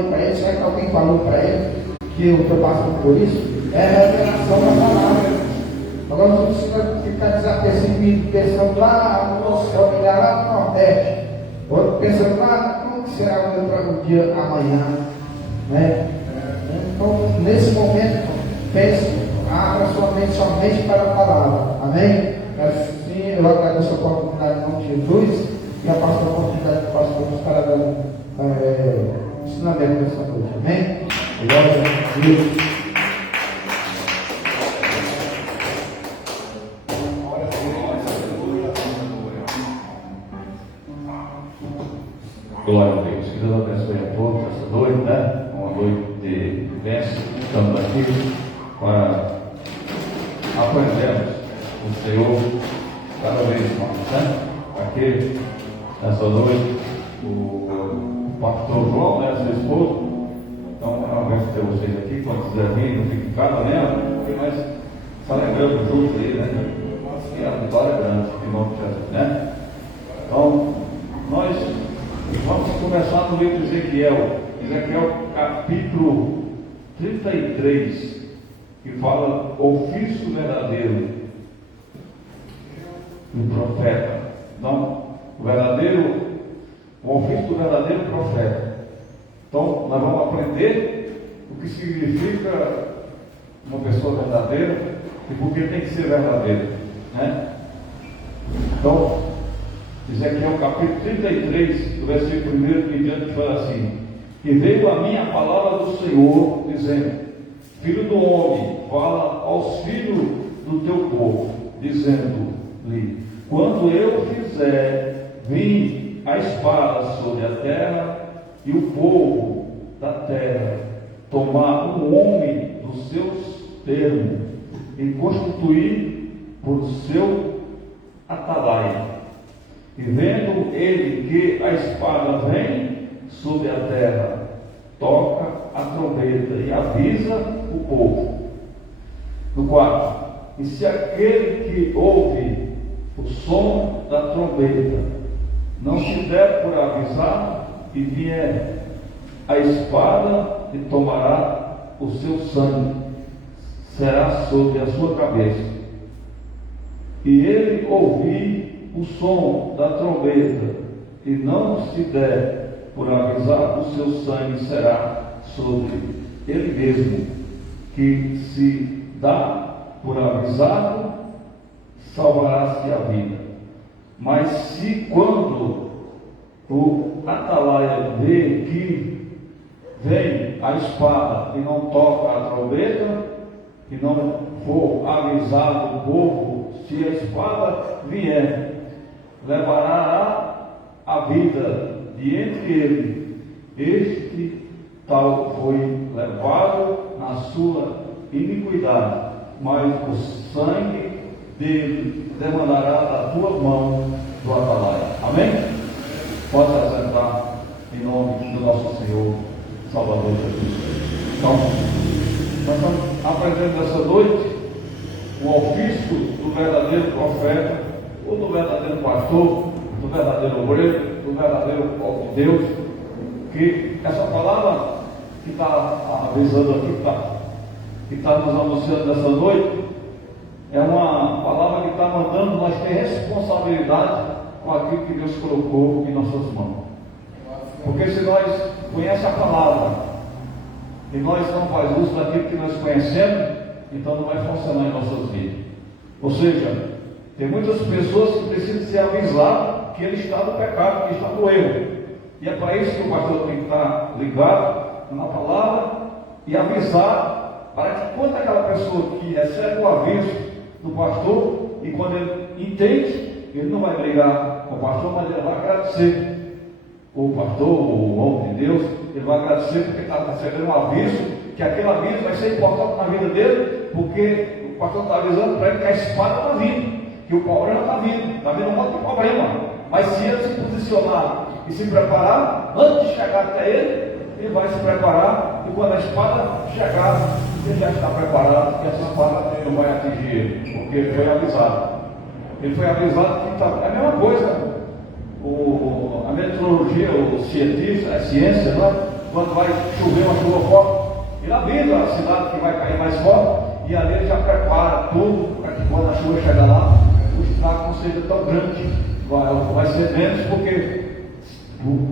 falei para ele, será que alguém falou para ele que eu estou passando por isso? É a revelação da palavra. Agora não precisa ficar desapercebido, pensando lá no céu, olhar lá no Nordeste, outro pensando lá, como que será o dia amanhã, né? Então, nesse momento, pense, abra sua mente somente para a palavra, amém? Assim, eu agradeço a oportunidade em nome de Jesus e a oportunidade do pastor nos estará dando ensinamento nessa noite, amém? Glória a Deus. Glória a Deus. Que Deus abençoe a todos essa noite, né? Uma noite de bênção. Estamos aqui para aprendermos o Senhor cada vez mais, né? Aqui, nessa noite, o pastor João, né? Seu esposo. Então, eu abençoe ter vocês aqui. Quando quiser vir, não fique em casa, né? Porque nós celebramos juntos aí, né? E a vitória é grande, em nome de Jesus, né? Então, nós vamos começar no livro de Ezequiel, capítulo 33, que fala ofício verdadeiro do profeta. Então, o ofício do verdadeiro profeta. Então, nós vamos aprender o que significa uma pessoa verdadeira e por que tem que ser verdadeira, né? Então, Ezequiel capítulo 33, do versículo 1 em diante, fala assim: e veio a minha palavra do Senhor, dizendo: filho do homem, fala aos filhos do teu povo, dizendo-lhe: quando eu fizer vir a espada sobre a terra, e o povo da terra tomar um homem dos seus termos, e constituir por seu atalaia, e vendo ele que a espada vem sobre a terra, toca a trombeta e avisa o povo. No 4: e se aquele que ouve o som da trombeta não se der por avisar, e vier a espada e tomará o seu sangue, será sobre a sua cabeça. E ele ouvir o som da trombeta e não se der por avisar, o seu sangue será sobre ele mesmo. Que se dá por avisado, salvará-se a vida. Mas se quando o atalaia vê que vem a espada e não toca a trombeta, e não for avisado o povo, se a espada vier, levará a vida de entre ele. Este tal foi levado na sua iniquidade, mas o sangue dele demandará da tua mão do atalaia. Amém? Pode se assentar em nome do nosso Senhor Salvador Jesus. Então, nós estamos aprendendo essa noite o ofício do verdadeiro profeta, ou do verdadeiro pastor, do verdadeiro obreiro, do verdadeiro povo de Deus. Que essa palavra que está avisando aqui, que está nos anunciando nessa noite, é uma palavra que está mandando nós ter responsabilidade com aquilo que Deus colocou em nossas mãos. Porque se nós conhecemos a palavra e nós não fazemos uso daquilo que nós conhecemos, então não vai funcionar em nossas vidas. Ou seja, tem muitas pessoas que precisam ser avisadas que ele está no pecado, que está no erro. E é para isso que o pastor tem que estar ligado na palavra e avisar, para que quando aquela pessoa que recebe o aviso do pastor, e quando ele entende, ele não vai brigar com o pastor, mas ele vai agradecer o pastor, o homem de Deus. Ele vai agradecer porque está recebendo um aviso, que aquele aviso vai ser importante na vida dele, porque o pastor está avisando para ele que a espada está vindo, que o problema está vindo um monte de problema. Mas se ele se posicionar e se preparar, antes de chegar até ele vai se preparar, e quando a espada chegar, ele já está preparado, e essa espada não vai atingir ele, porque ele foi avisado. Ele foi avisado que é a mesma coisa. A meteorologia, o cientista, a ciência, não é? quando vai chover uma chuva forte, ele avisa a cidade que vai cair mais forte, e ali ele já prepara tudo para que quando a chuva chegar lá, o estrago não seja tão grande, vai ser menos, porque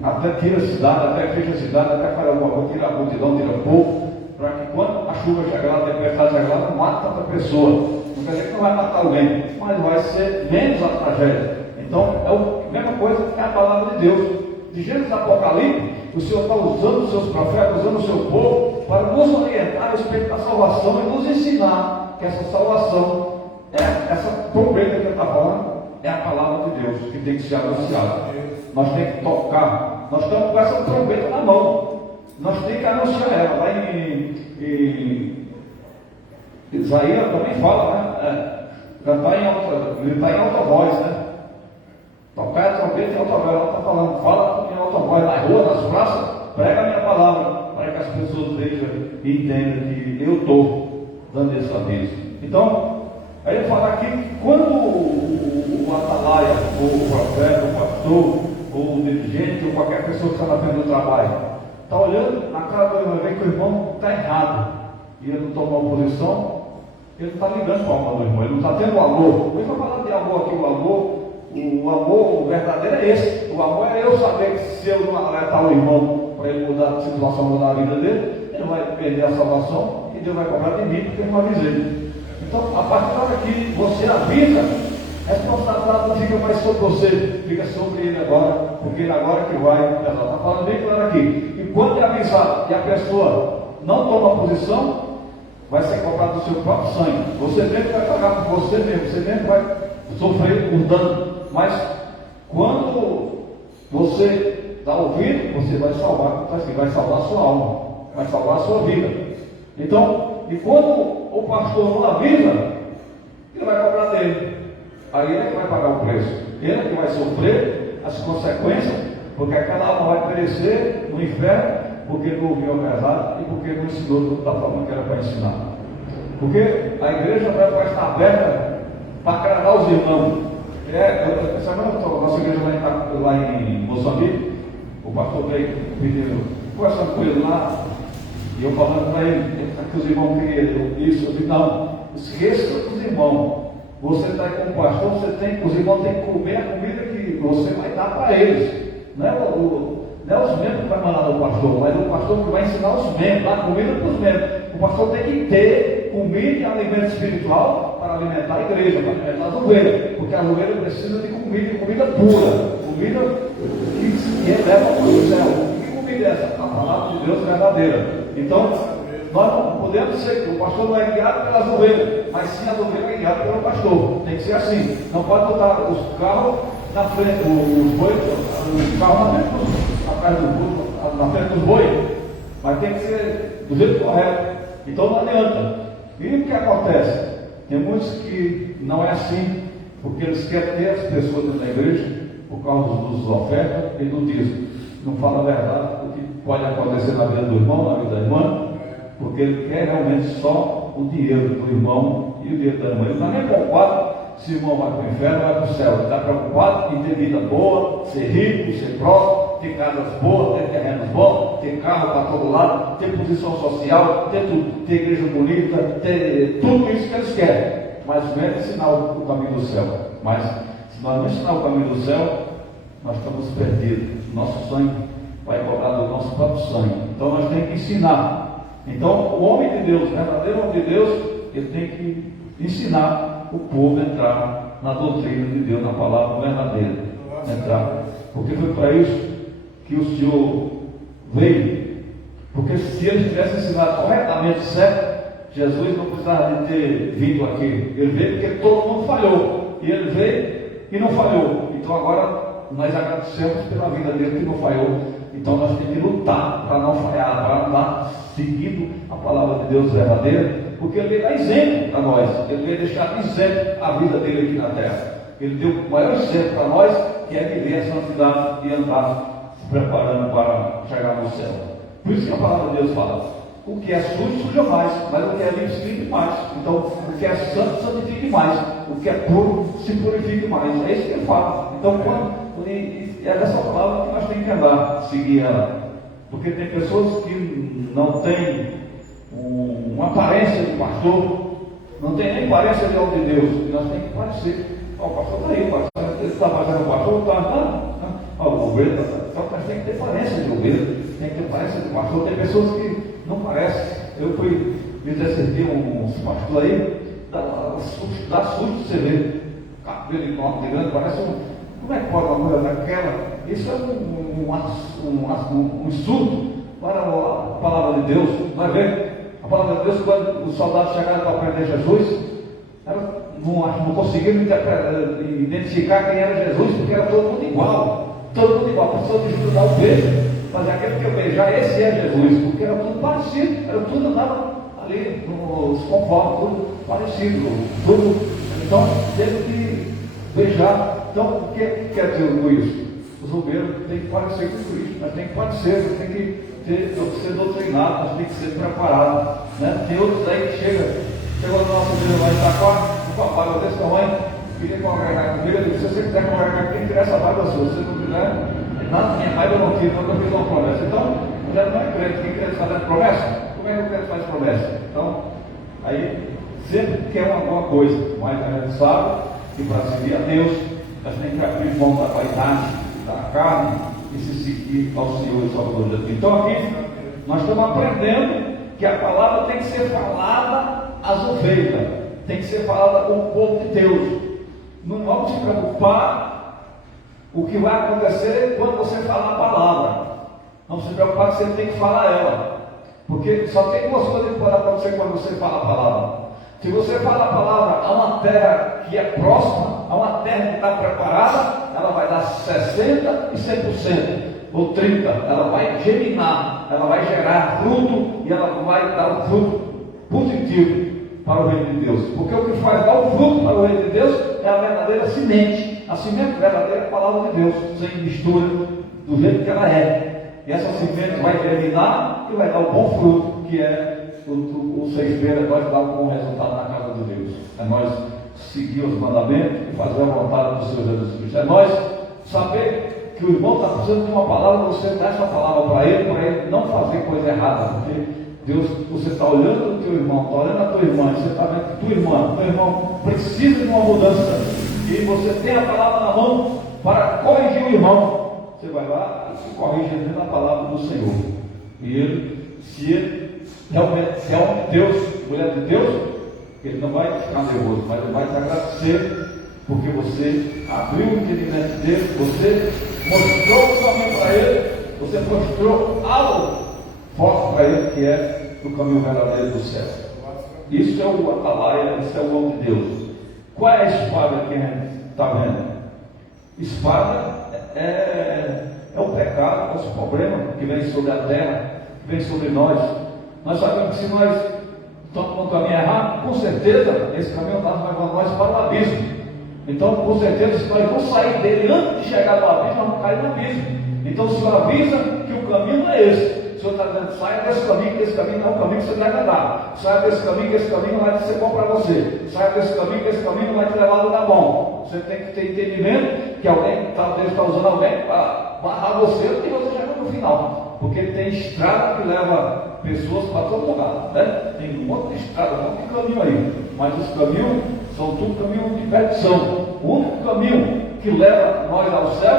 até tira a cidade, até fecha a cidade, até faz alguma coisa, tira a multidão, tira o povo, para que quando a chuva chegar lá, a tempestade chegar lá, não mate tanta pessoa. Não quer dizer que não vai matar alguém, mas vai ser menos a tragédia. Então, é a mesma coisa que a palavra de Deus. De Gênesis a Apocalipse, o Senhor está usando os seus profetas, usando o seu povo, para nos orientar a respeito da salvação e nos ensinar que essa salvação, essa trombeta que ele está falando, é a palavra de Deus, que tem que ser anunciada. Nós temos que tocar, nós estamos com essa trombeta na mão, nós temos que anunciar ela. Lá em Isaías também fala, né? Cantar em alta, gritar em alta voz, né? Tocar a trombeta em alta voz, ela está falando, fala em alta voz, nas ruas, nas praças, prega a minha palavra, para que as pessoas vejam e entendam que eu estou dando esse aviso. Então, aí ele fala aqui que quando o atalaia, ou o profeta, o pastor, ou o dirigente, ou qualquer pessoa que está na frente do trabalho, está olhando na cara do irmão, vê que o irmão está errado, e ele não toma uma posição, ele não está ligando com a alma do irmão, ele não está tendo amor. Ele vai falar de amor aqui, o amor verdadeiro é esse. O amor é eu saber que se eu não alertar o irmão para ele mudar a situação, mudar a vida dele, ele vai perder a salvação e Deus vai cobrar de mim porque eu não avisei. Então, a partir da hora que você avisa, a responsabilidade não fica mais sobre você, fica sobre ele agora, porque ele agora que vai. Está falando bem claro aqui. E quando é avisado e a pessoa não toma posição, vai ser cobrado do seu próprio sangue. Você mesmo vai pagar por você mesmo, você mesmo vai sofrer um dano. Mas quando você dá ouvido, você vai salvar, vai salvar a sua alma, vai salvar a sua vida. Então, e quando o pastor não avisa, ele vai cobrar dele. Aí ele é que vai pagar o preço. Ele é que vai sofrer as consequências, porque aquela alma vai perecer no inferno, porque não ouviu a verdade e porque não ensinou da forma que era para ensinar. Porque a igreja vai estar aberta para agradar os irmãos. Nossa igreja lá em Moçambique, o pastor veio pedindo, conversando com ele lá, e eu falando para ele que os irmãos queriam isso. Eu disse, não, esqueça dos irmãos. Você está com o pastor, os irmãos têm que comer a comida que você vai dar para eles. Não é os membros que vai mandar no pastor, mas o pastor que vai ensinar os membros, dar comida para os membros. O pastor tem que ter comida e alimento espiritual para alimentar a igreja, para alimentar as ovelhas, porque a ovelha precisa de comida pura, comida que eleva para o céu. Que comida é essa? A palavra de Deus verdadeira. Então, nós não podemos ser que o pastor não é guiado pelas ovelhas, mas sim as ovelhas é guiado pelo pastor. Tem que ser assim. Não pode botar os carros na frente, os bois, os carros na frente dos bois, mas tem que ser do jeito correto. Então não adianta. E o que acontece? Tem muitos que não é assim, porque eles querem ter as pessoas dentro da igreja por causa dos ofertas e do dízimo. Não fala a verdade o que pode acontecer na vida do irmão, na vida da irmã, porque ele quer realmente só o dinheiro do irmão e o dinheiro da irmã. Ele não está nem preocupado se o irmão vai para o inferno ou vai para o céu. Ele está preocupado em ter vida boa, ser rico, ser próspero, ter casas boas, ter terrenos bons, ter carro para todo lado, ter posição social, ter tudo, ter igreja bonita, ter tudo isso que eles querem. Mas não é ensinar o caminho do céu. Mas se nós não ensinar o caminho do céu, nós estamos perdidos. Nosso sangue vai cobrar do nosso próprio sangue. Então nós temos que ensinar. Então o homem de Deus, o verdadeiro homem de Deus, ele tem que ensinar o povo a entrar na doutrina de Deus, na palavra verdadeira. Entrar. Porque foi para isso que o Senhor veio. Porque se ele tivesse ensinado corretamente certo, Jesus não precisava de ter vindo aqui. Ele veio porque todo mundo falhou. E ele veio e não falhou. Então agora nós agradecemos pela vida dele que não falhou. Então nós temos que lutar para não falhar, para andar seguindo a palavra de Deus verdadeira, porque ele veio dar exemplo para nós. Ele veio deixar de exemplo a vida dele aqui na terra. Ele deu o maior exemplo para nós, que é viver a santidade e andar se preparando para chegar no céu. Por isso que a palavra de Deus fala: o que é sujo, suja mais, mas o que é limpo, se limpe mais. Então, o que é santo, santifique mais. O que é puro, se purifique mais. É isso que ele fala. Então, é dessa palavra que nós temos que andar, seguir ela. Porque tem pessoas que não têm uma aparência de pastor, não tem nem aparência de homem de Deus, e nós temos que parecer. O pastor está aí, o pastor está fazendo o pastor, o ovelha, só que nós temos que ter aparência de ovelha, tem que ter aparência de pastor. Tem pessoas que não parecem. Eu fui me assistir uns pastores aí, dá susto você ver, cabelo enorme, grande, parece como é que pode uma coisa daquela? Isso é um insulto para a palavra de Deus. Vai ver, a palavra de Deus, quando os soldados chegaram para prender Jesus, não conseguiram identificar quem era Jesus, porque era todo mundo igual. Todo mundo igual. A pessoa de Judá o beijo, mas aquele que eu beijar, esse é Jesus, porque era tudo parecido, era tudo andava ali nos conformes, tudo parecido, tudo. Então teve que beijar. Então, o que quer dizer com isso? Os obreiros têm que parecer com Cristo, nós temos que parecer, nós temos que ser doutrinados, nós temos que ser preparados. Né? Tem outros aí que chegou no nosso obreiro lá em Itaquá, o papai desse tamanho, queria congregar comigo. Eu disse: se você quiser congregar, quem tiver essa barba sua, se você não quiser, nada, minha raiva eu não quis, não, eu fiz uma promessa. Então, já não é crente, quem crente fazendo promessa? Como é que o crente faz promessa? Então, aí, sempre quer uma coisa, mas a gente sabe que para seguir a Deus, nós temos que abrir mão da vaidade, da carne, e se seguir ao Senhor e Salvador Jesus. Então aqui, nós estamos aprendendo que a palavra tem que ser falada às ovelhas, tem que ser falada com o povo de Deus. Não vamos se preocupar o que vai acontecer quando você falar a palavra. Não se preocupar que você tem que falar ela, porque só tem duas coisas que podem acontecer quando você fala a palavra. Se você fala a palavra a uma terra que é próxima, a uma terra que está preparada, ela vai dar 60% e 100%, ou 30%, ela vai germinar, ela vai gerar fruto, e ela vai dar um fruto positivo para o reino de Deus. Porque o que faz dar o fruto para o reino de Deus é a verdadeira semente. A semente verdadeira é a palavra de Deus, sem mistura, do jeito que ela é. E essa semente vai germinar e vai dar um bom fruto, que é o 6 nós dar um bom resultado na casa de Deus. É nós seguir os mandamentos e fazer a vontade do Senhor Jesus Cristo. É nós saber que o irmão está precisando de uma palavra, você dá essa palavra para ele não fazer coisa errada, porque Deus, você está olhando o teu irmão, está olhando a tua irmã, você está vendo que teu irmão precisa de uma mudança, e você tem a palavra na mão para corrigir o irmão. Você vai lá e se corrige dentro da palavra do Senhor. E ele, se ele realmente é homem de Deus, mulher de Deus, ele não vai ficar nervoso, mas ele vai te agradecer, porque você abriu o entendimento dele, você mostrou o caminho para ele, você mostrou algo forte para ele, que é o caminho verdadeiro do céu. Isso é o atalaia, isso é o homem de Deus. Qual é a espada que a gente está vendo? Espada é o pecado, é os problemas que vem sobre a terra, que vem sobre nós. Nós sabemos que se nós estamos no caminho errado, com certeza esse caminho vai levar nós para o abismo. Então, com certeza, se nós não sair dele antes de chegar no abismo, nós vamos cair no abismo. Então, o Senhor avisa que o caminho não é esse. O Senhor está dizendo: saia desse caminho, que esse caminho não é o caminho que você deve andar. Saia desse caminho, que esse caminho não vai ser bom para você. Saia desse caminho, que esse caminho não vai te levar a lugar bom. Você tem que ter entendimento que alguém, Deus está usando alguém para barrar você e você chega no final. Porque tem estrada que leva pessoas para todo lugar, né? Tem um monte de estrada, um monte de caminho aí. Mas os caminhos são tudo caminhos de perdição. O único caminho que leva nós ao céu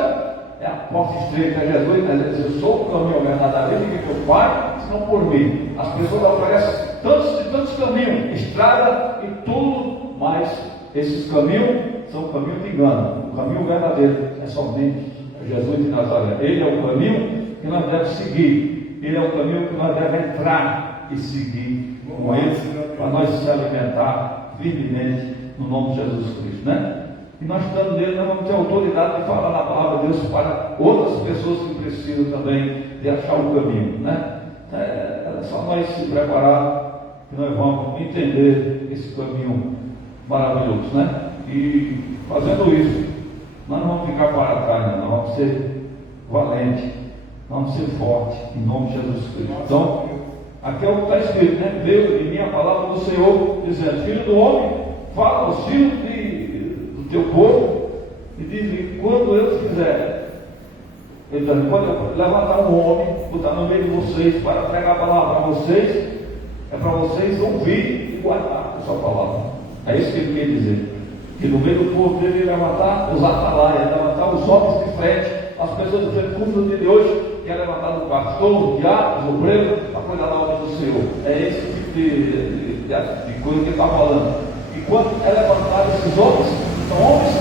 é a porta estreita, é Jesus. Eu sou o caminho verdadeiro, ninguém que eu Pai, senão por mim. As pessoas oferecem tantos caminhos, estrada e tudo, mas esses caminhos são caminhos de engano. O caminho verdadeiro é somente Jesus de Nazaré. Ele é o caminho que nós devemos seguir. Ele é o caminho que nós devemos entrar e seguir com ele, para nós se alimentar firmemente no nome de Jesus Cristo, né? E nós estando nele, nós vamos ter autoridade de falar na palavra de Deus para outras pessoas que precisam também de achar o caminho, né? É só nós se preparar que nós vamos entender esse caminho maravilhoso, né? E fazendo isso, nós não vamos ficar para trás, nós vamos ser valentes, vamos ser fortes, em nome de Jesus Cristo. Então, aqui é o que está escrito, né? Veio de mim a palavra do Senhor, dizendo: Filho do homem, fala aos filhos do teu povo, e diz: quando eu fizer Ele diz: quando eu levantar um homem, botar no meio de vocês, para pregar a palavra para vocês, é para vocês ouvir e guardar a sua palavra. É isso que ele quer dizer. Que no meio do povo dele levantar os atalaias, levantar os homens de frente, as pessoas do recurso de hoje, que é levantar o pastor, o diácono, o obreiro, para cuidar da obra do Senhor. É esse tipo de coisa que ele está falando. E quando é levantado esses homens, são homens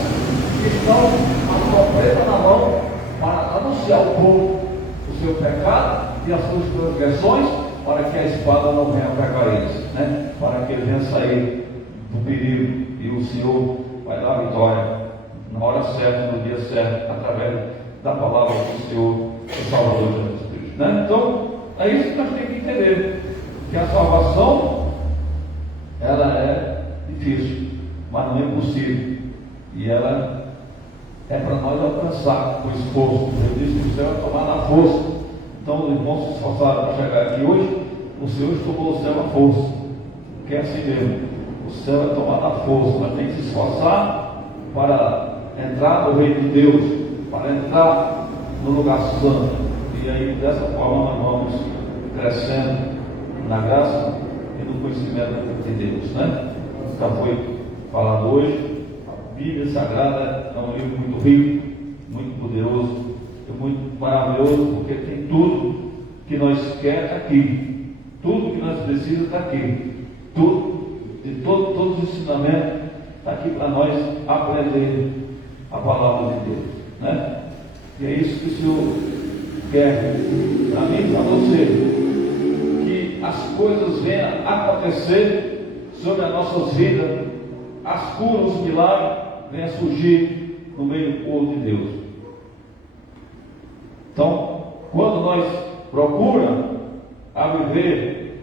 que estão com a trombeta na mão para anunciar ao povo o seu pecado e as suas transgressões, para que a espada não venha pegar eles, né? Para que eles venham sair do perigo e o Senhor vai dar a vitória na hora certa, no dia certo, através da palavra do Senhor, o Salvador Jesus Cristo, né? Então, é isso que nós temos que entender, que a salvação, ela é difícil, mas não é impossível, e ela é para nós alcançar o esforço. Eu disse que o céu é tomar na força. Então os irmãos se esforçaram para chegar aqui hoje. O Senhor tomou o céu à força, que é assim mesmo. O céu é tomar na força, mas tem que se esforçar para entrar no reino de Deus, para entrar no lugar santo. E aí dessa forma nós vamos crescendo na graça e no conhecimento de Deus, né? Já foi falado hoje. A Bíblia Sagrada é um livro muito rico, muito poderoso e muito maravilhoso, porque tem tudo que nós queremos aqui, tudo que nós precisamos está aqui, todos os ensinamentos está aqui para nós aprender a palavra de Deus, né? E é isso que o Senhor quer para mim e para você, que as coisas venham acontecer sobre as nossas vidas, as curas, os milagres venham surgir no meio do povo de Deus. Então, quando nós procuramos a viver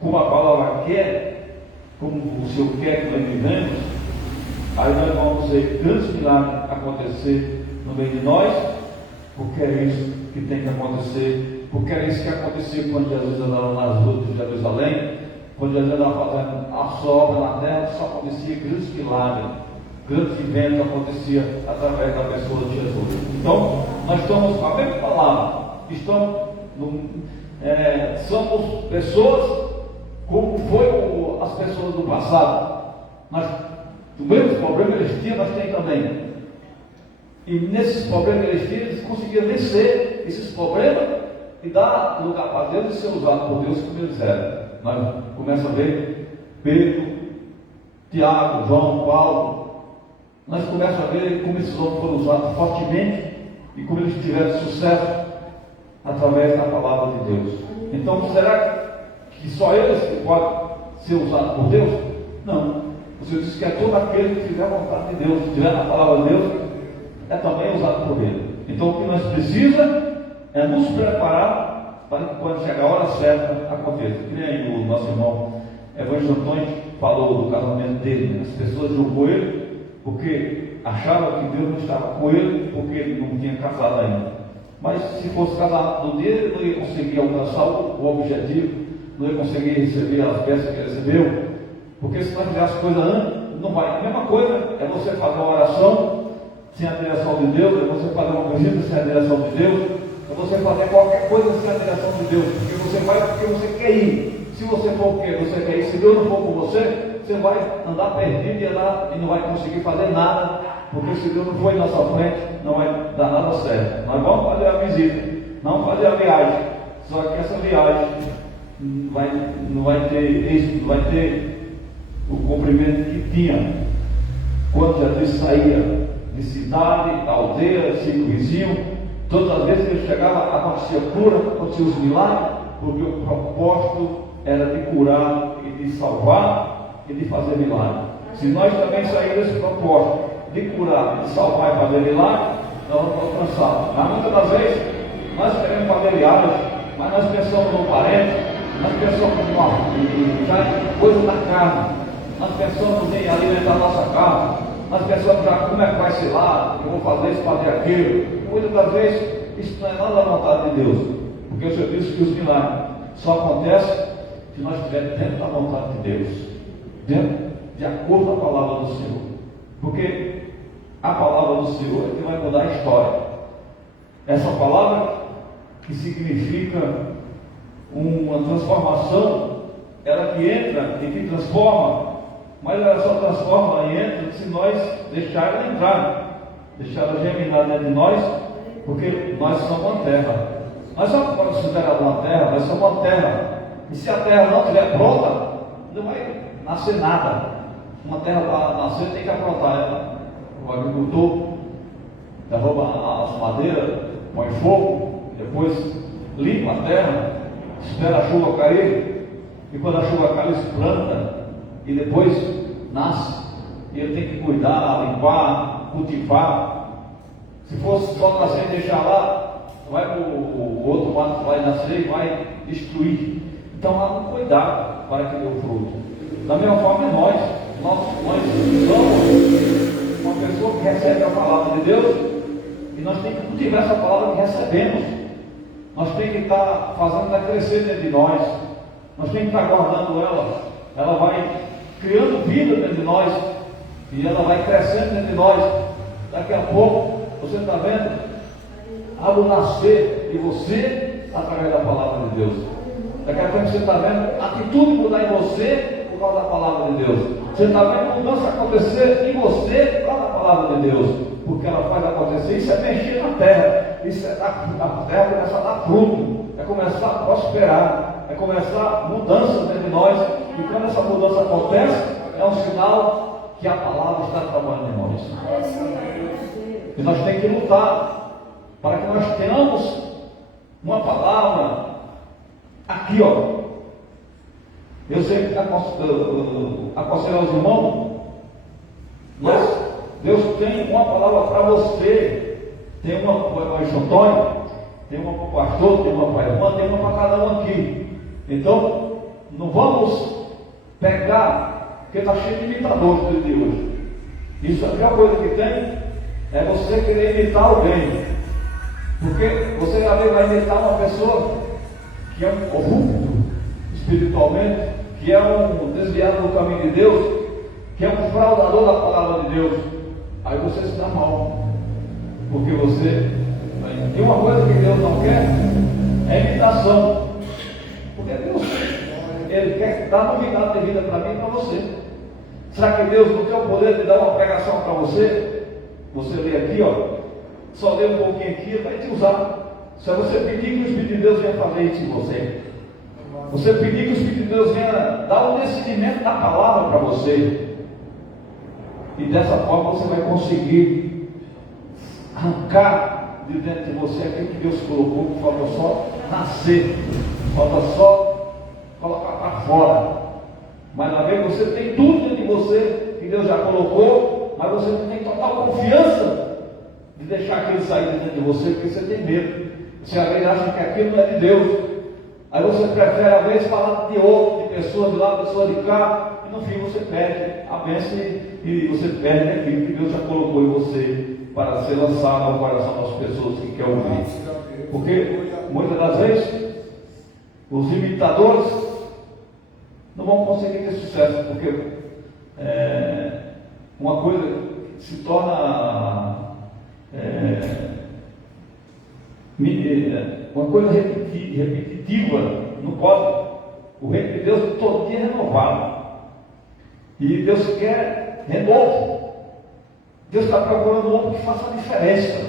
como a palavra quer, como o Senhor quer que nós vivemos, aí nós vamos ver grandes milagres acontecer no meio de nós, porque é isso que tem que acontecer, porque é isso que aconteceu quando Jesus andava nas ruas de Jerusalém. Quando Jesus estava fazendo a sua obra na terra, só acontecia grandes milagres, grandes eventos aconteciam através da pessoa de Jesus. Então, nós estamos com a mesma palavra, somos pessoas como foram as pessoas do passado. O mesmo problema que eles tinham, nós temos também. E nesses problemas que eles tinham, eles conseguiram vencer esses problemas e dar lugar para Deus e ser usado por Deus como eles eram. Nós começamos a ver Pedro, Tiago, João, Paulo. Nós começamos a ver como esses homens foram usados fortemente e como eles tiveram sucesso através da palavra de Deus. Então, será que só eles que podem ser usados por Deus? Não. O Senhor disse que é todo aquele que tiver a vontade de Deus, que tiver na palavra de Deus, é também usado por Ele. Então, o que nós precisamos é nos preparar para que quando chegar a hora certa aconteça. Que nem aí o nosso irmão Evangelho Antônio falou do casamento dele, né? As pessoas julgou ele porque achavam que Deus não estava com ele, porque ele não tinha casado ainda. Mas se fosse casado no dia, ele não ia conseguir alcançar o objetivo, não ia conseguir receber as bênçãos que ele recebeu, porque se nós fizermos as coisas antes, não vai. A mesma coisa é você fazer uma oração sem a direção de Deus, é você fazer uma visita sem a direção de Deus, é você fazer qualquer coisa sem a direção de Deus, porque você vai porque você quer ir. Se você for porque você quer ir, se Deus não for com você, você vai andar perdido e não vai conseguir fazer nada, porque se Deus não for em nossa frente, não vai dar nada certo. Nós vamos fazer a visita, vamos fazer a viagem, só que essa viagem não vai ter êxito, não vai ter o cumprimento que tinha quando Jesus saía de cidade, aldeia, circo vizinho. Todas as vezes que ele chegava, acontecia cura, acontecia os milagres, porque o propósito era de curar e de salvar e de fazer milagre. Se nós também sairmos desse propósito de curar, de salvar e fazer milagre, nós vamos alcançar. Mas muitas das vezes nós queremos fazer viagem, mas nós pensamos no parente, nós pensamos em coisa da carne, nós pensamos em alimentar a nossa carne, nós pensamos já como é que vai ser lá, eu vou fazer isso, fazer aquilo. Muitas das vezes isso não é nada da vontade de Deus, porque o Senhor disse que os milagres só acontecem se nós estivermos dentro da vontade de Deus, dentro de acordo com a palavra do Senhor, porque a palavra do Senhor é que vai mudar a história. Essa palavra que significa uma transformação, ela que entra e que transforma, mas ela só transforma e entra se nós deixar ela entrar, deixar ela germinar dentro de nós, porque nós somos uma terra. Nós somos considerados uma terra, nós somos uma terra. E se a terra não estiver pronta, não vai nascer nada. Uma terra para nascer tem que aprontar ela. O agricultor derruba as madeiras, põe fogo, depois limpa a terra, espera a chuva cair, e quando a chuva cai, ele planta, e depois nasce. E ele tem que cuidar, limpar, cultivar. Se fosse só nascer e deixar lá, vai o outro mato vai nascer e vai destruir. Então há um cuidado para que dê o fruto. Da mesma forma nós somos uma pessoa que recebe a palavra de Deus, e nós temos que cultivar essa palavra que recebemos. Nós temos que estar fazendo ela crescer dentro de nós. Nós temos que estar guardando ela. Ela vai criando vida dentro de nós, e ela vai crescendo dentro de nós. Daqui a pouco, você está vendo algo nascer de você através da palavra de Deus. Daqui a pouco você está vendo a atitude mudar em você por causa da palavra de Deus. Você está vendo a mudança acontecer em você por causa da palavra de Deus, porque ela faz acontecer. Isso é mexer na terra, isso é a terra começar a dar fruto, é começar a prosperar, é começar mudanças dentro de nós. E quando essa mudança acontece, é um sinal que a palavra está trabalhando em nós. E nós temos que lutar para que nós tenhamos uma palavra aqui, ó. Eu sempre aconselho aos irmãos, Deus tem uma palavra para você. Tem uma para o Antônio, tem uma para o pastor, tem uma para a irmã, tem uma para cada um aqui. Então, não vamos pegar, porque está cheio de imitadores no dia de hoje. Isso, a pior coisa que tem é você querer imitar alguém. Porque você vai imitar uma pessoa que é um corrupto espiritualmente, que é um desviado do caminho de Deus, que é um fraudador da palavra de Deus. Aí você se dá mal, porque você. E uma coisa que Deus não quer é imitação, porque Deus Ele quer dar novidade de vida para mim e para você. Será que Deus não tem o poder de dar uma pregação para você? Você lê aqui, ó, só lê um pouquinho aqui, Ele vai te usar. Se você pedir que o Espírito de Deus venha fazer isso em você, você pedir que o Espírito de Deus venha dar um decidimento da palavra para você, e dessa forma você vai conseguir arrancar de dentro de você aquilo que Deus colocou, que falta só nascer, falta só colocar para fora. Mas na vez você tem tudo dentro de você que Deus já colocou, mas você não tem total confiança de deixar aquilo sair de dentro de você, porque você tem medo. Você às vezes acha que aquilo não é de Deus. Aí você prefere às vezes falar de outro, de pessoas de lá, pessoas de cá, e no fim você perde a bênção e você perde aquilo que Deus já colocou em você para ser lançado ao coração das pessoas que querem ouvir. Porque muitas das vezes os imitadores não vão conseguir ter sucesso, porque uma coisa se torna uma coisa repetitiva, não pode. O reino de Deus todo dia é renovado, e Deus quer renovo. Deus está procurando um homem que faça a diferença.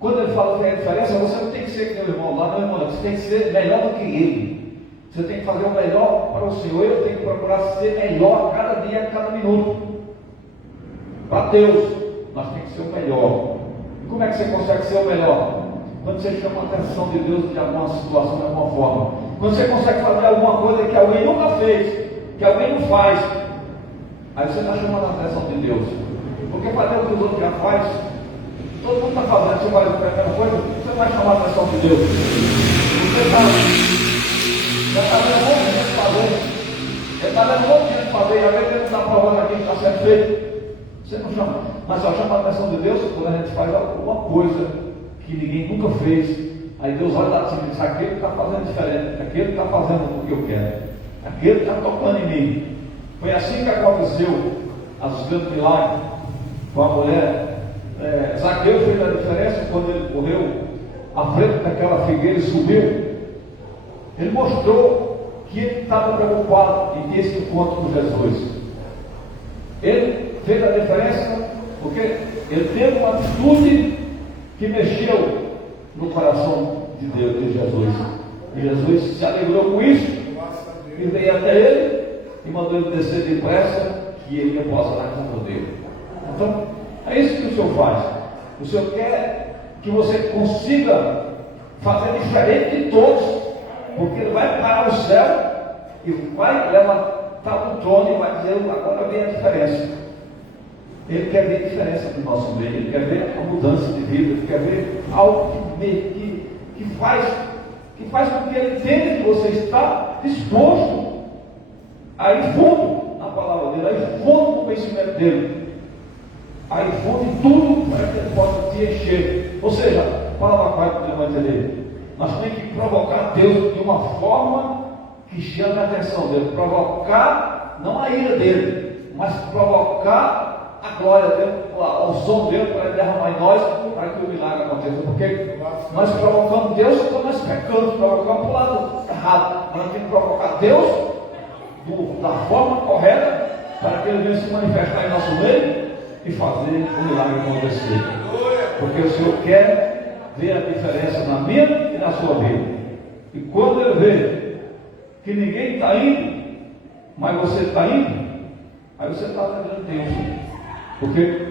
Quando Ele fala que faz a diferença, você não tem que ser que meu irmão lá, não, irmão, você tem que ser melhor do que ele. Você tem que fazer o melhor para o Senhor. Eu tenho que procurar ser melhor a cada dia, a cada minuto. Para Deus, nós temos que ser o melhor. E como é que você consegue ser o melhor? Quando você chama a atenção de Deus de alguma situação, de alguma forma. Quando você consegue fazer alguma coisa que alguém nunca fez, que alguém não faz, aí você está chamando a atenção de Deus. Porque fazer o que os outros já faz, todo mundo está fazendo, você vai fazer a mesma coisa, você vai chamar a atenção de Deus. Você já está vendo um monte de gente fazer. Ele está vendo um monte de gente fazer, e às vezes ele não está provando aqui que está sendo feito. Você não chama, mas só chama a atenção de Deus quando a gente faz alguma coisa que ninguém nunca fez. Aí Deus olha lá e diz: aquele que está fazendo diferente, aquele que está fazendo o que eu quero, aquele que está tocando em mim. Foi assim que aconteceu os grandes milagres com a mulher Zaqueu fez a diferença quando ele correu à frente daquela figueira e subiu. Ele mostrou que ele estava preocupado em ter esse encontro com Jesus. Ele fez a diferença porque ele teve uma atitude que mexeu no coração de Deus, de Jesus. E Jesus se alegrou com isso e veio até ele e mandou ele descer depressa que ele ia posar na cama dele. Então, é isso que o Senhor faz. O Senhor quer que você consiga fazer diferente de todos, porque Ele vai parar o céu e vai levantar o trono e vai dizer: agora vem a diferença. Ele quer ver a diferença do nosso meio, Ele quer ver a mudança de vida, Ele quer ver algo que faz com que Ele entenda que você está disposto a ir fundo na palavra dele, a ir fundo no conhecimento dele, a ir fundo em tudo para que Ele possa te encher. Ou seja, a palavra vai poder entender. Nós temos que provocar Deus de uma forma que chame a atenção dele, provocar não a ira dele, mas provocar a glória dele, o som dele para ele derramar em nós, para que o milagre aconteça. Porque nós provocamos Deus quando nós pecamos, provocamos para o lado errado. Nós temos que provocar Deus da forma correta, para que Ele venha se manifestar em nosso meio e fazer o milagre acontecer. Porque o Senhor quer ver a diferença na minha e na sua vida. E quando Ele vê que ninguém está indo, mas você está indo, aí você está lembrando Deus. Porque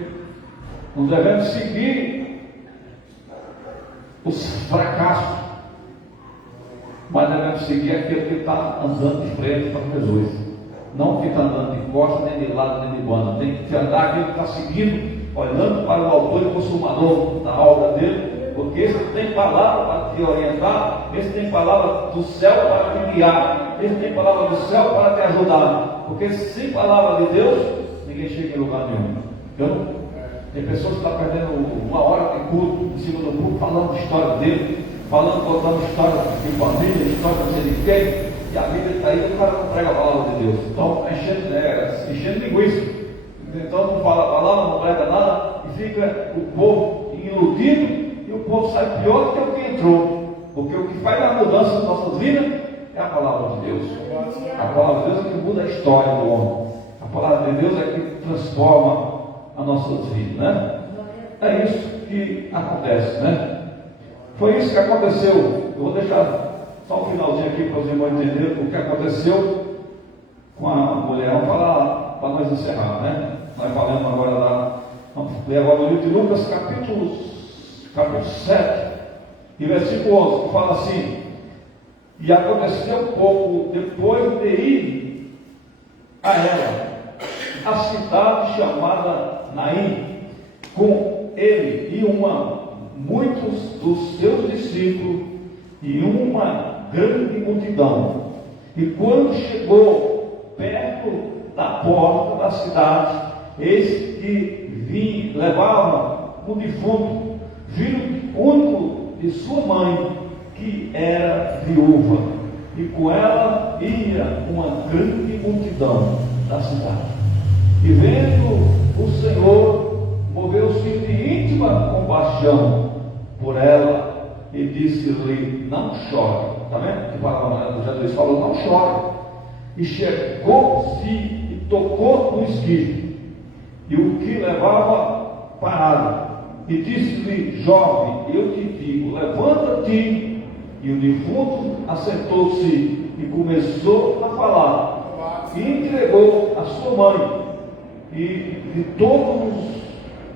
não devemos seguir os fracassos, mas devemos seguir aquele que está andando de frente para Jesus. Não fica andando de costas, nem de lado, nem de banda. Tem que andar aquele que está seguindo, olhando para o autor e consumador da obra dele, porque esse tem palavra para te orientar, esse tem palavra do céu para te guiar, esse tem palavra do céu para te ajudar. Porque sem palavra de Deus, ninguém chega em lugar nenhum. Então, tem pessoas que estão perdendo uma hora de culto em cima do culto, falando de história dele, contando história de família, história de não sei de quem, e a Bíblia está aí, o cara não prega a palavra de Deus. Então, enchendo linguiça. Então, não fala a palavra, não prega nada, e fica o povo iludido, e o povo sai pior do que o que entrou. Porque o que faz a mudança nas nossas vidas é a palavra de Deus. A palavra de Deus é que muda a história do homem. A palavra de Deus é que transforma as nossas vidas, né? É isso que acontece, né? Foi isso que aconteceu. Eu vou deixar só um finalzinho aqui para os irmãos entenderem o que aconteceu com a mulher. Vamos falar para nós encerrar, né? Nós falamos agora vamos ler agora no livro de Lucas, capítulo 7, e versículo 11, que fala assim: e aconteceu pouco depois de ir a ela a cidade chamada Naim, com ele e muitos dos seus discípulos e uma grande multidão. E quando chegou perto da porta da cidade, eis que levava o defunto, filho único de sua mãe, que era viúva, e com ela ia uma grande multidão da cidade. E vendo o Senhor, moveu-se de íntima compaixão por ela e disse-lhe: não chore. Está vendo? Que palavra Jesus falou: não chore. E chegou-se e tocou no esquife, e o que levava parado, e disse-lhe: jovem, eu te digo, levanta-te. E o defunto assentou-se e começou a falar, e entregou a sua mãe. E de todos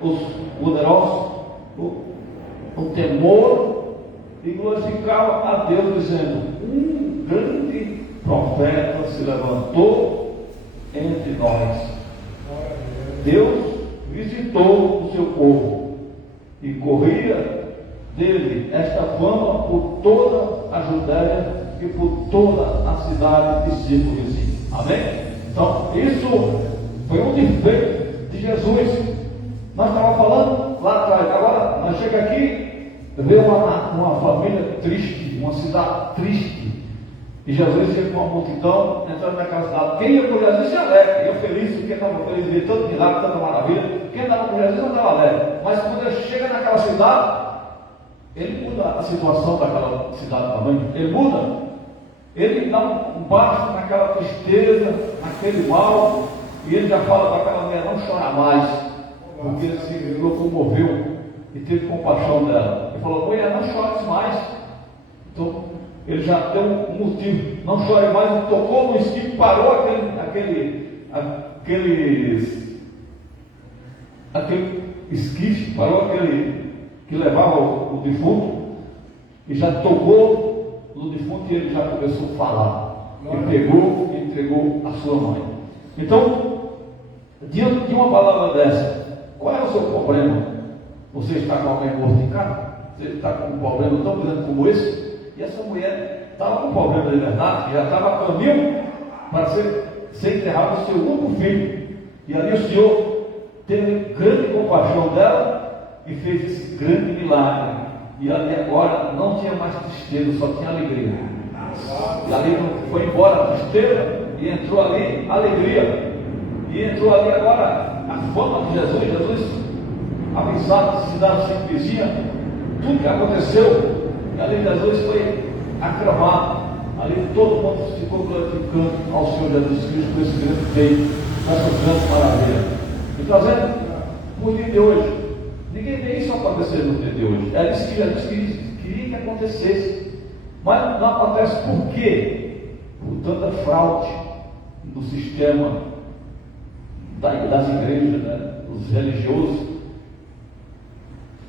os poderosos o temor, e glorificava a Deus, dizendo: um grande profeta se levantou entre nós. Deus visitou o seu povo, e corria dele esta fama por toda a Judéia e por toda a cidade de círculo vizinho. Amém? Então, isso foi um defeito de Jesus. Nós estávamos falando lá atrás. Agora, nós chegamos aqui, vê uma família triste, uma cidade triste. E Jesus chega com uma multidão entrando naquela cidade. Quem ia por Jesus se alegra, eu feliz, porque estava feliz de ver tanto milagre, tanta maravilha. Quem andava com Jesus, andava leve. Mas quando ele chega naquela cidade, ele muda a situação daquela cidade também. Ele muda. Ele dá um baixo naquela tristeza, naquele mal, e ele já fala para aquela mulher: não chora mais, porque ele se locomoveu e teve compaixão dela. Ele falou: mulher, não chores mais. Então, ele já deu um motivo: não chore mais. Ele tocou no esquife, parou aquele esquife, parou aquele que levava o defunto, e já tocou no defunto, e ele já começou a falar. Ele pegou e entregou a sua mãe. Então, diante de uma palavra dessa, qual é o seu problema? Você está com alguém morto em casa? Você está com um problema tão grande como esse? E essa mulher estava com um problema de verdade, já estava a caminho para ser enterrado o seu único filho. E ali o Senhor teve grande compaixão dela e fez esse grande milagre. E ali agora não tinha mais tristeza, só tinha alegria. E ali foi embora a tristeza e entrou ali a alegria. E entrou ali agora a fama de Jesus. Jesus avisado de cidade vizinha, tudo que aconteceu. E ali Jesus foi aclamado. Ali todo mundo ficou glorificando ao Senhor Jesus Cristo por esse grande feito, essa grande maravilha. E trazendo por dia de hoje. Ninguém vê isso acontecer no dia de hoje. É isso que Jesus queria que acontecesse. Mas não acontece por quê? Por tanta fraude do sistema das igrejas, né? Dos religiosos.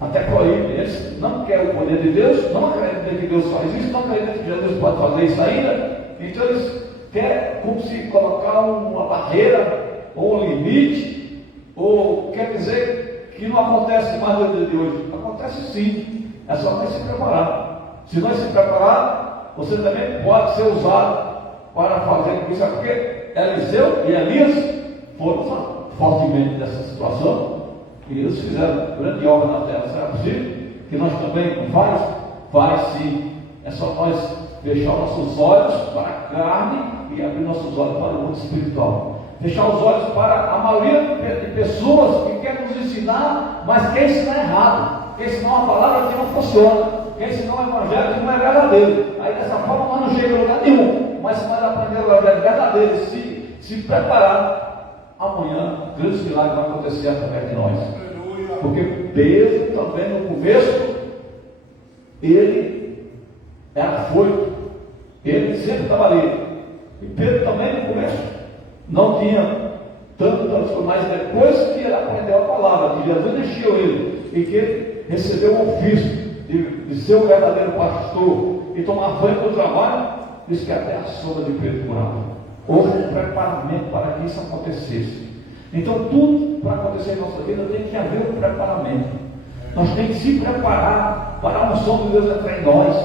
Até proíbe. Eles não querem o poder de Deus, não acreditam que Deus faz isso, não acreditam que Jesus pode fazer isso ainda. Então eles querem como se colocar uma barreira ou um limite, ou quer dizer que não acontece mais no dia de hoje. Acontece sim, é só nós se preparar. Se nós se preparar, você também pode ser usado para fazer isso. Porque Eliseu e Elias foram usados fortemente nessa situação, e eles fizeram grande obra na terra. Será possível que nós também faz sim. É só nós fechar nossos olhos para a carne e abrir nossos olhos para o mundo espiritual. Fechar os olhos para a maioria de pessoas que querem nos ensinar, mas quer ensinar errado, quer ensinar uma palavra que não funciona, quer ensinar um evangelho que não é verdadeiro. Aí dessa forma nós não chegamos a lugar nenhum. Mas se nós aprender o evangelho verdadeiro e se preparar, amanhã grandes milagres vão acontecer através de nós. Porque Pedro também no começo, ele era afoito, ele sempre estava ali. E Pedro também no começo não tinha tanto, mas depois que ele aprendeu a palavra de Jesus, encheu ele, e que ele recebeu o ofício de ser o verdadeiro pastor e tomar frente do trabalho, diz que até a sombra de Pedro curava. Houve um preparamento para que isso acontecesse. Então tudo para acontecer em nossa vida tem que haver um preparamento. Nós temos que se preparar para a unção de Deus entrar em nós,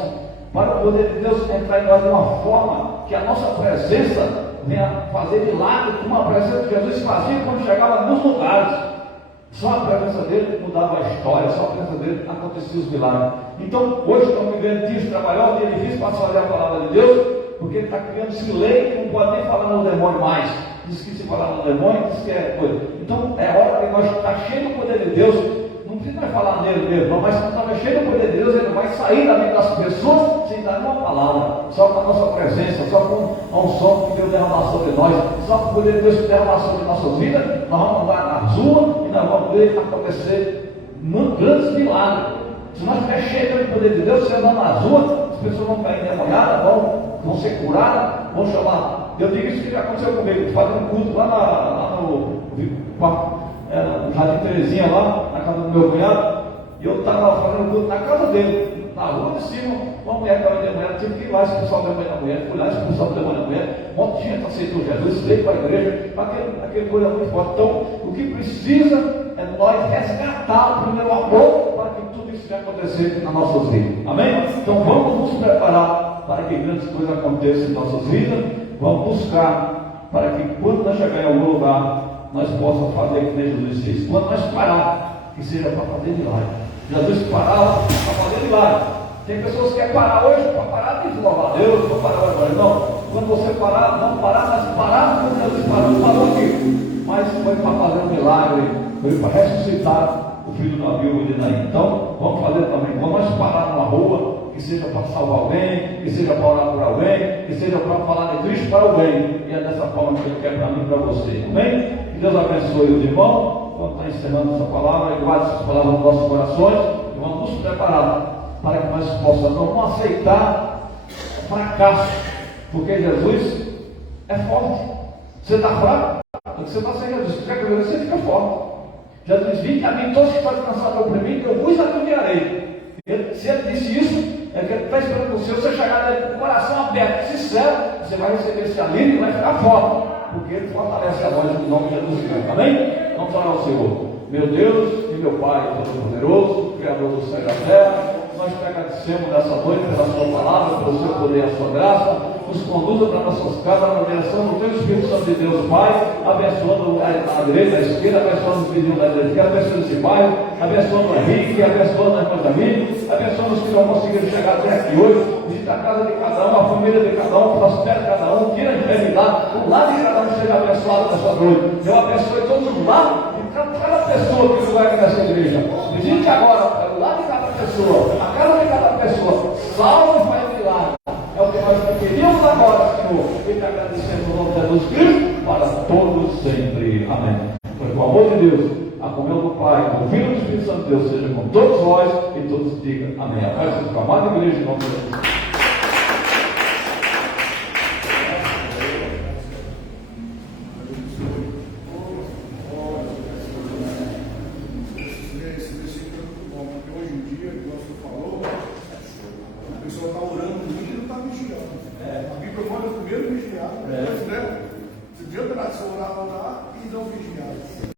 para o poder de Deus entrar em nós de uma forma que a nossa presença venha fazer milagre, como a presença de Jesus fazia quando chegava nos lugares. Só a presença dele mudava a história, só a presença dele acontecia os milagres. Então, hoje estamos vivendo dias trabalhosos, dia difícil para fazer a palavra de Deus, porque ele está criando esse lei que não pode nem falar no demônio mais. Diz que se falar no demônio, diz que é coisa. Então, é hora que nós estamos cheios do poder de Deus. Não precisa mais falar nele mesmo, mas quando estamos cheios do poder de Deus, ele vai sair da mente das pessoas sem dar uma palavra, só com a nossa presença, só com a unção que Deus derramar sobre nós, só com o poder de Deus que derramar sobre nossas vidas. Nós vamos andar nas ruas e nós vamos ver acontecer grandes milagres. Se nós estivermos cheios do poder de Deus, você andar nas ruas, as pessoas vão cair endemoniadas, vão ser curadas, vão chamar. Eu digo isso que já aconteceu comigo, fazendo um culto lá no Jardim Terezinha, lá na casa do meu cunhado, e eu estava fazendo culto na casa dele, na rua de cima. Uma mulher que era endemoniada, tive que ir lá expulsar o demônio da mulher, fui lá expulsar o demônio da mulher. Um monte de gente aceitou Jesus, veio para a igreja, aquele coisa muito forte. Então, o que precisa é nós resgatar o primeiro amor para que tudo isso venha acontecer nas nossas vidas. Amém? Então, vamos nos preparar para que grandes coisas aconteçam em nossas vidas. Vamos buscar para que quando nós chegar em algum lugar, nós possamos fazer que nem Jesus fez. Quando nós parar, que seja para fazer milagre. Jesus parava para fazer milagre. Tem pessoas que querem parar hoje para parar de louvar a Deus, para parar agora. Não. Quando você parar, não parar, mas parar quando Jesus parou aqui. Mas foi para fazer um milagre veio para ressuscitar o filho da viúva de Naim. Então, vamos fazer também, quando nós parar numa rua, que seja para salvar alguém, que seja para orar por alguém, que seja para falar de Cristo para alguém. E é dessa forma que Ele quer para mim e para você. Amém? Que Deus abençoe os irmãos. Quando está encerrando essa palavra, guarde essas palavras nos nossos corações e vamos nos preparar para que nós possamos não aceitar fracasso, porque Jesus é forte. Você está fraco? Você está sem Jesus. Se quer que você fica forte. Jesus disse: vinde a mim todos que estão cansados e oprimidos, eu vos aliviarei. Se ele disse isso, é que ele está esperando você. Você chegar nele com o coração aberto, sincero, você vai receber esse alívio e vai ficar forte, porque ele fortalece a voz do nome de Jesus Cristo. Amém? Vamos orar ao Senhor. Meu Deus e meu Pai Todo-Poderoso, Criador do céu e da terra, nós te agradecemos nessa noite pela sua palavra, pelo seu poder e a sua graça. Nos conduza para nossas casas, na direção do teu Espírito Santo de Deus, Pai, abençoando a direita, a esquerda, abençoando os vizinhos da direita, abençoando esse bairro, abençoando o Henrique, abençoando as irmãs amigos, abençoando os que não conseguiram chegar até aqui hoje. Visita a casa de cada um, a família de cada um, prospera cada um, tira a enfermidade, o lar de cada um seja abençoado nessa noite. Eu abençoe todos os lares de cada pessoa que vai aqui nessa igreja. Visite agora o lar de cada pessoa, a casa de cada pessoa, salve e faz milagre. É o que nós pedimos agora, Senhor, e te agradecemos no nome de Jesus Cristo, para todos sempre. Amém. Pois o amor de Deus, a comunhão do Pai, do Filho e do Espírito Santo de Deus, seja com todos vós, e todos digam amém. A paz seja com a amada igreja, em nome de Jesus. Se Deus orar e não vigiar.